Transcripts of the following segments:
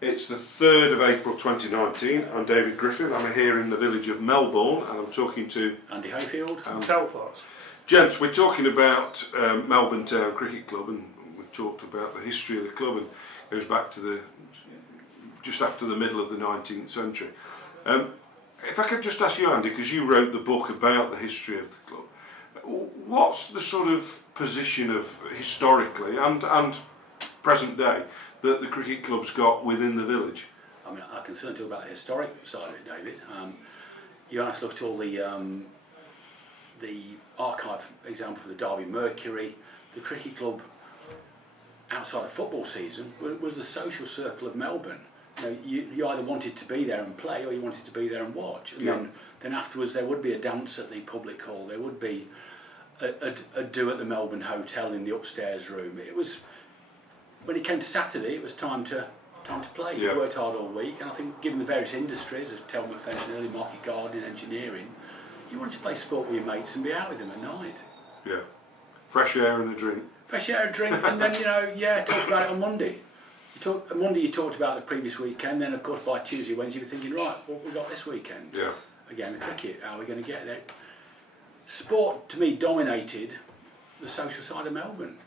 It's the 3rd of April 2019. I'm David Griffin. I'm here in the village of Melbourne and I'm talking to Andy HEAFIELD and Tel. Gents, we're talking about Melbourne Town Cricket Club, and we've talked about the history of the club, and it goes back to just after the middle of the 19th century. If I could just ask you, Andy, because you wrote the book about the history of the club, what's the sort of position of historically and present day that the cricket club's got within the village? I mean, I can certainly talk about the historic side of it, David. You have to look at all the archive, for example, for the Derby Mercury. The cricket club, outside of football season, was the social circle of Melbourne. You either wanted to be there and play, or you wanted to be there and watch. And then afterwards, there would be a dance at the public hall. There would be a do at the Melbourne Hotel in the upstairs room. It was, when it came to Saturday, it was time to play. You worked hard all week, and I think given the various industries, as Tel mentioned earlier, market gardening, engineering, you wanted to play sport with your mates and be out with them at night. Yeah. Fresh air and a drink. Fresh air and a drink, and then, talk about it on Monday. On Monday you talked about the previous weekend, then of course by Tuesday, Wednesday you were thinking, right, what we got this weekend? Yeah. Again, the cricket, how are we going to get there? Sport, to me, dominated the social side of Melbourne.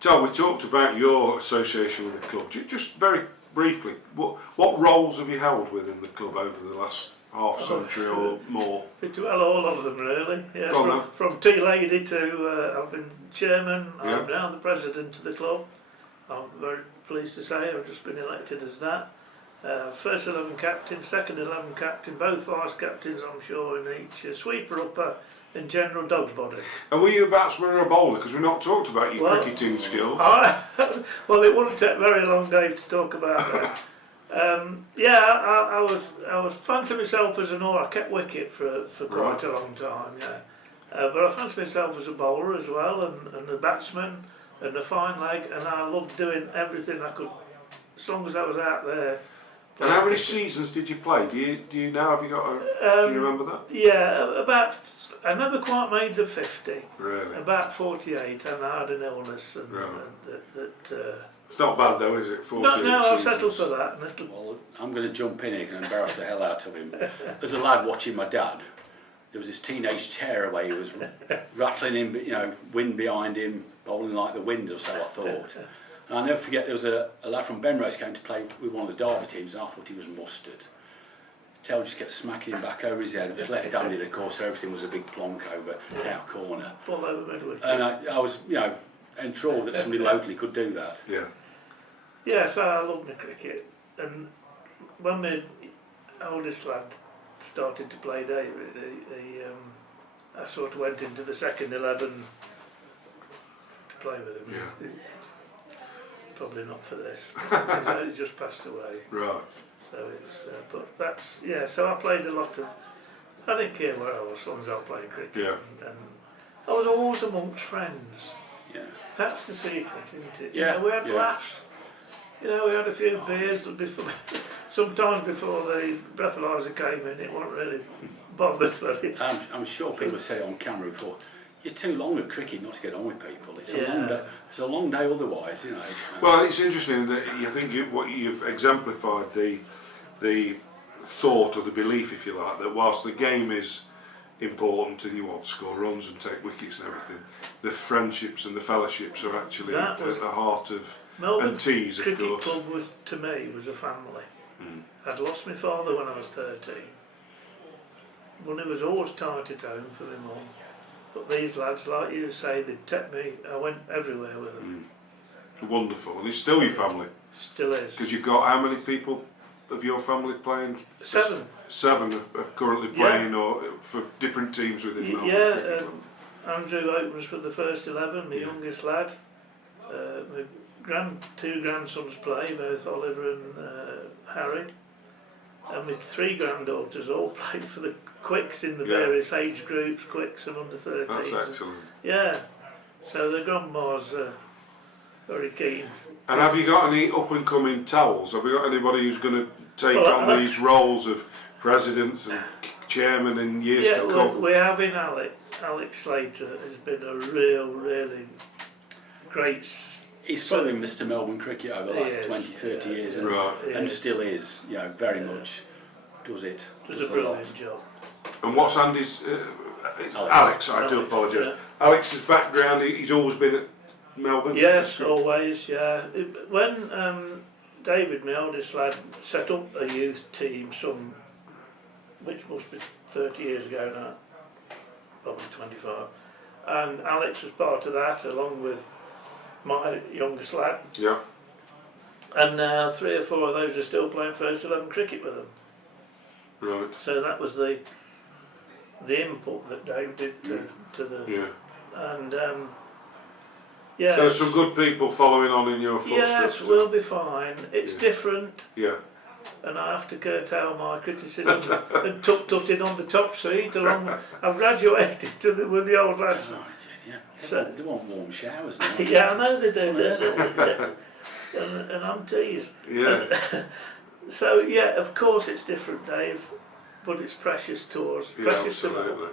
Tel, we talked about your association with the club. Just very briefly, what roles have you held within the club over the last half century or more? Well, all of them really. Yeah, from tea lady to I've been chairman. I'm now the president of the club. I'm very pleased to say I've just been elected as that. First 11 captain, second 11 captain, both vice captains, I'm sure, in each sweeper, upper and general dog's body. And were you a batsman or a bowler? Because we've not talked about your cricketing skills. Well, it wouldn't take very long, Dave, to talk about that. I was fancy myself as an oar. I kept wicket for quite a long time, but I fancy myself as a bowler as well, and a batsman, and a fine leg, and I loved doing everything I could, as long as I was out there. And how many seasons did you play? Do you know? Have you got do you remember that? Yeah, I never quite made the 50. Really? About 48, and I had an illness, and it's not bad though, is it? 48 No, I'll seasons. settle for that. Well, I'm going to jump in here and embarrass the hell out of him. As a lad watching my dad, there was this teenage tearaway who was rattling in, wind behind him, bowling like the wind, or so I thought. And I'll never forget, there was a lad from Benrose came to play with one of the Derby teams, and I thought he was mustard. Tel just kept smacking him back over his head. It was left-handed, of course, so everything was a big plonk over the out corner. Ball over middle. And I was, enthralled that somebody locally could do that. Yeah. Yeah, so I loved my cricket, and when my oldest lad started to play, David, I sort of went into the second 11 to play with him. Yeah. Probably not for this. He's just passed away. Right. So it's, but that's, so I played a lot of, I didn't care where I was, as long as I was playing cricket. Yeah. And I was always amongst friends. Yeah. That's the secret, isn't it? Yeah. We had laughs. We had a few beers before, sometimes before the breathalyzer came in. It wasn't really bothered. I'm sure people say it on camera before, you're too long at cricket not to get on with people. It's a long day. It's a long day otherwise, Well, it's interesting that you think what you've exemplified the thought or the belief, if you like, that whilst the game is important and you want to score runs and take wickets and everything, the friendships and the fellowships are actually at the heart of Melbourne and teas, of Cricket course. Club was, to me, was a family. I'd lost my father when I was 13. Money was always tight at home for them all. But these lads, like you say, they kept me. I went everywhere with them. Wonderful, and it's still your family. Still is. Because you've got how many people of your family playing? 7. 7 are currently playing, or for different teams within Melbourne. Andrew opens for the first 11, my youngest lad. My two grandsons play, both Oliver and Harry. And my 3 granddaughters all played for the Quicks in the various age groups, Quicks and under 13s. That's excellent. Yeah, so the grandma's very keen. And have you got any up and coming towels? Have you got anybody who's going to take on these roles of presidents and chairman in years to come? We have in Alex Slater has been a really great He's probably Mr. Melbourne cricket over the last 20, 30 years, and still is, you know, very much does it. Does a brilliant job. And what's Andy's, Alex, I do apologise. Yeah. Alex's background, he's always been at Melbourne? Yes, always, yeah. When David, my oldest lad, set up a youth team which must be 30 years ago now, probably 25, and Alex was part of that along with my youngest lad. Yeah. And now 3 or 4 of those are still playing first 11 cricket with them. Right. So that was the input that Dave did to the... Yeah. And yeah. So some good people following on in your footsteps. Yes, we'll be fine. It's different. Yeah. And I have to curtail my criticism and tucked in on the top seat along. I've graduated with the old lads. Oh, yeah. So, they want warm showers now. Yeah, I know they do. And I'm teased. Yeah. So yeah, of course it's different, Dave, but it's precious to us, precious to Melbourne.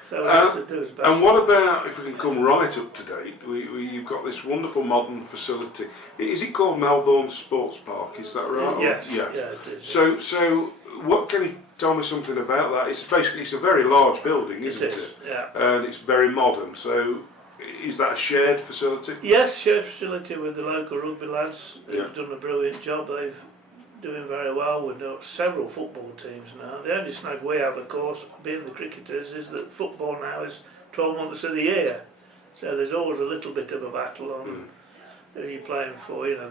So we have to do his best. And what about, if we can come right up to date, you've got this wonderful modern facility. Is it called Melbourne Sports Park? Is that right? Yes. Yeah. Yeah, it is. So what can you tell me something about that? It's a very large building, isn't it? It is. Yeah. And it's very modern. So is that a shared facility? Yes, shared facility with the local rugby lads. They've done a brilliant job. They've doing very well. We've got several football teams now. The only snag we have, of course, being the cricketers, is that football now is 12 months of the year. So there's always a little bit of a battle on who you're playing for, you know.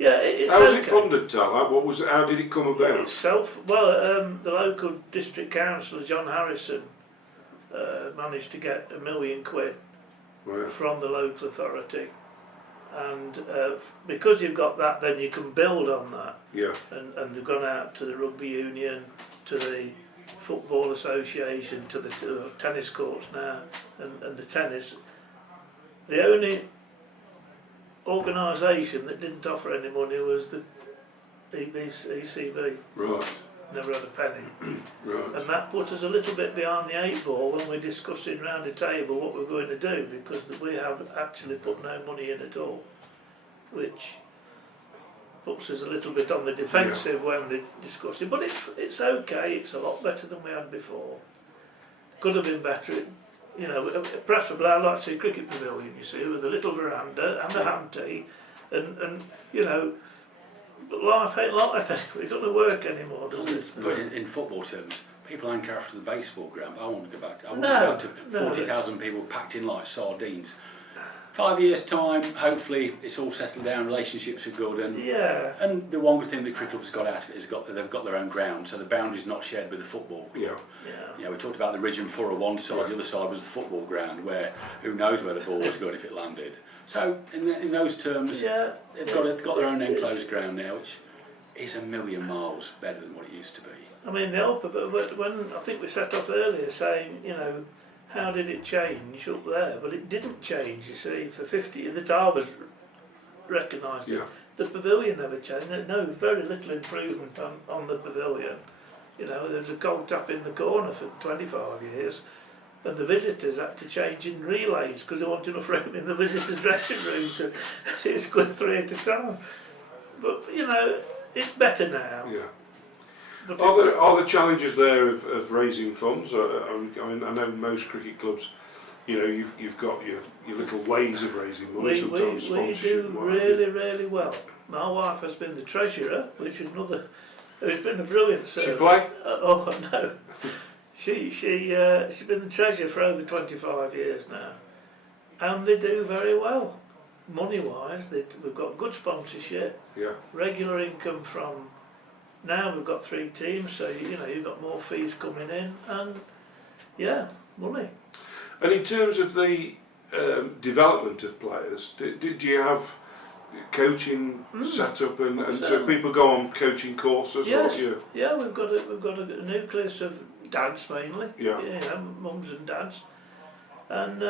It's How was okay. it funded, Tal? How did it come about? The local district councillor, John Harrison, managed to get £1 million from the local authority. And because you've got that, then you can build on that. Yeah. And they've gone out to the rugby union, to the football association, to the tennis courts now, and the tennis. The only organisation that didn't offer any money was the ECB. Right. Never had a penny. Right. And that put us a little bit behind the 8 ball when we're discussing round the table what we're going to do, because we have actually put no money in at all, which puts us a little bit on the defensive when they're discussing. But it's okay. It's a lot better than we had before. Could have been better. You know, preferably I'd like to see a cricket pavilion, you see, with a little veranda and a hand tee, and you know. But life ain't like that. It doesn't work anymore, does it? But in football terms, people anchor after the baseball ground. I want to go back. I want to go back to 40,000 people packed in like sardines. 5 years' time, hopefully, it's all settled down. Relationships are good, and the one good thing that cricket club's got out of it is they've got their own ground, so the boundary's not shared with the football club. Yeah. We talked about the ridge and furrow one side. The other side was the football ground, where who knows where the ball was going if it landed. So in those terms, they've got their own enclosed ground now, which is 1,000,000 miles better than what it used to be. I mean, the help of it, when I think we set off earlier saying, you know, how did it change up there? Well, it didn't change, you see, for 50, the Tarbers recognised it. The pavilion never changed. No, very little improvement on the pavilion. You know, there was a cold tap in the corner for 25 years. And the visitors had to change in relays because they wanted enough room in the visitors' dressing room to it's good 3 at a time. But you know, it's better now. Yeah. But are there challenges there of raising funds? I mean, I know most cricket clubs, you know, you've got your little ways of raising money. Sometimes sponsorship. We do really well. My wife has been the treasurer, which is who's been a brilliant service. She play? Oh no. She's been the treasurer for over 25 years now, and they do very well, money-wise. We've got good sponsorship, regular income from. Now we've got 3 teams, so you know you've got more fees coming in, and money. And in terms of the development of players, did you have coaching set up, and so people go on coaching courses? Yes. Yeah, we've got a nucleus of dads mainly, mums and dads, and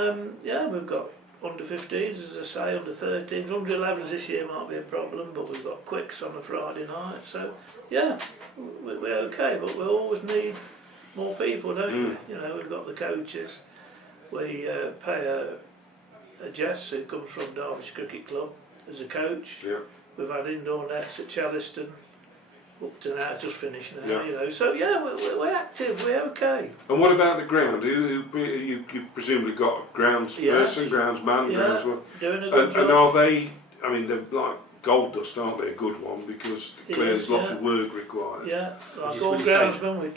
we've got under 15s, as I say, under 13s, under 11s this year might be a problem, but we've got quicks on a Friday night, so we're okay, but we always need more people, don't we? You know, we've got the coaches, we pay Jess, who comes from Derbyshire Cricket Club, as a coach. Yeah. We've had indoor nets at Chelliston, up to now, just finished now, Yeah. you know. So yeah, we're active, we're okay. And what about the ground? You presumably got a grounds person, groundsman, groundsman. Doing a good job. And are they, I mean, they're like gold dust, aren't they? A good one, because clearly there's lots of work required. Yeah, like all groundsmen.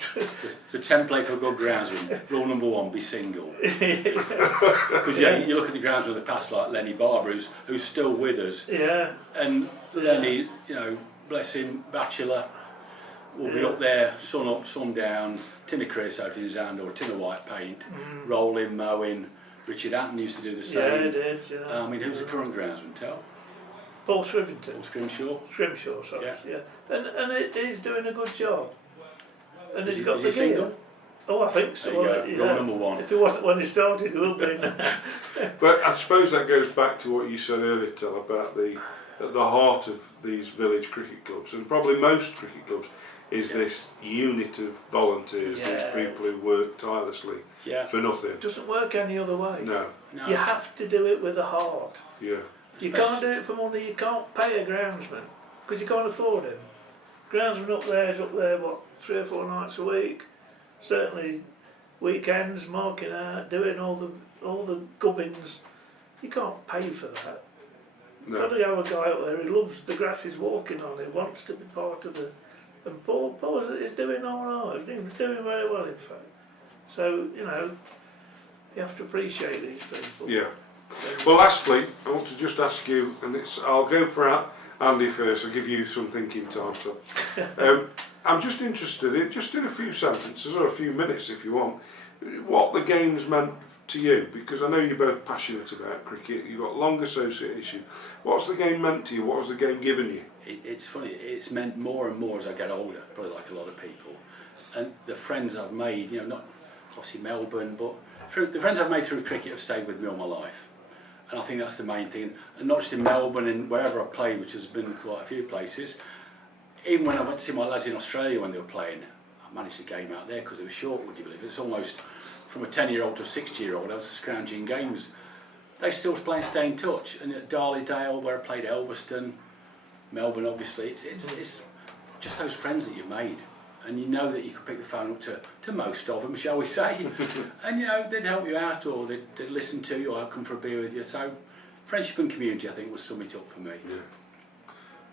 The template for a good groundsman, rule number 1, be single. Because you look at the groundsmen of the past, like Lenny Barber, who's still with us. Yeah. And Lenny, you know, bless him, bachelor, will be up there, sun up, sun down, tin of creosote in his hand or a tin of white paint, rolling, mowing. Richard Anton used to do the same. Yeah, he did. Yeah. I mean, who's the current groundsman? Tel? Paul Scribbington. Paul Scrimshaw. Scrimshaw, sorry. Yeah. And he's doing a good job. And Is he's got he the single? gear. Oh, I think so. There you go. Rule number 1. If he wasn't when he started, he will be. But I suppose that goes back to what you said earlier, Tel, about at the heart of these village cricket clubs, and probably most cricket clubs, is this unit of volunteers, these people who work tirelessly for nothing. It doesn't work any other way. No. You have to do it with a heart. Yeah. You can't do it for money, you can't pay a groundsman, because you can't afford him. Groundsman up there is up there, what, 3 or 4 nights a week? Certainly weekends, marking out, doing all the gubbins. You can't pay for that. No. Got to have a guy up there who loves the grass he's walking on, he wants to be part of the... And Paul is doing all right, he's doing very well in fact. So, you know, you have to appreciate these people. Yeah. Well, lastly, I want to just ask you, and I'll go for Andy first, I'll give you some thinking time. So, I'm just interested in, just in a few sentences, or a few minutes if you want, what the game's meant to you, because I know you're both passionate about cricket, you've got long association. What's the game meant to you? What has the game given you? It's funny, it's meant more and more as I get older, probably like a lot of people. And the friends I've made, you know, not obviously Melbourne, but the friends I've made through cricket have stayed with me all my life. And I think that's the main thing. And not just in Melbourne and wherever I've played, which has been quite a few places. Even when I went to see my lads in Australia when they were playing, I managed the game out there because it was short, would you believe it? It's almost from a 10-year-old to a 60-year-old, I was scrounging games. They still play and stay in touch. And at Darley-Dale, where I played Elverston, Melbourne obviously, it's just those friends that you've made. And you know that you could pick the phone up to most of them, shall we say. And you know, they'd help you out or they'd listen to you or I'd come for a beer with you. So friendship and community, I think, would sum it up for me. Yeah.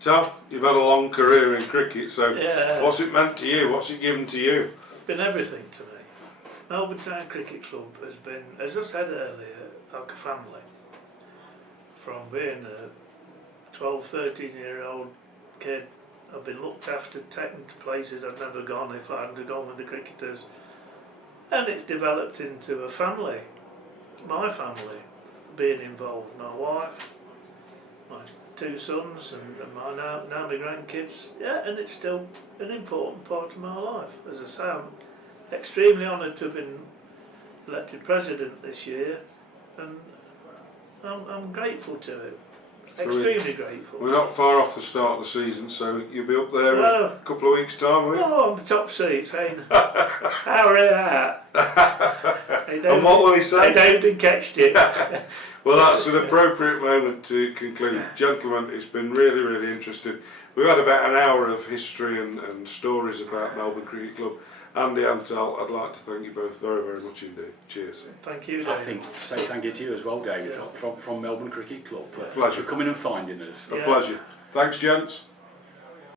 Tel, you've had a long career in cricket, so what's it meant to you? What's it given to you? It's been everything to me. Melbourne Town Cricket Club has been, as I said earlier, like a family. From being a 12, 13-year-old kid, I've been looked after, taken to places I'd never gone if I hadn't gone with the cricketers. And it's developed into a family, my family, being involved. My wife, my 2 sons and my now my grandkids. Yeah, and it's still an important part of my life. As I say, I'm extremely honoured to have been elected president this year, and I'm grateful to it. Extremely grateful. We're not far off the start of the season, so you'll be up there in a couple of weeks' time, will you? Oh, on the top seat, saying, how are that? And what will he say? They don't catch it. Well, that's an appropriate moment to conclude. Gentlemen, it's been really, really interesting. We've had about an hour of history and stories about Melbourne Cricket Club. Andy and Tel, I'd like to thank you both very, very much indeed. Cheers. Thank you, David. I think say thank you to you as well, David, from Melbourne Cricket Club for pleasure. coming and finding us. A pleasure. Thanks, gents.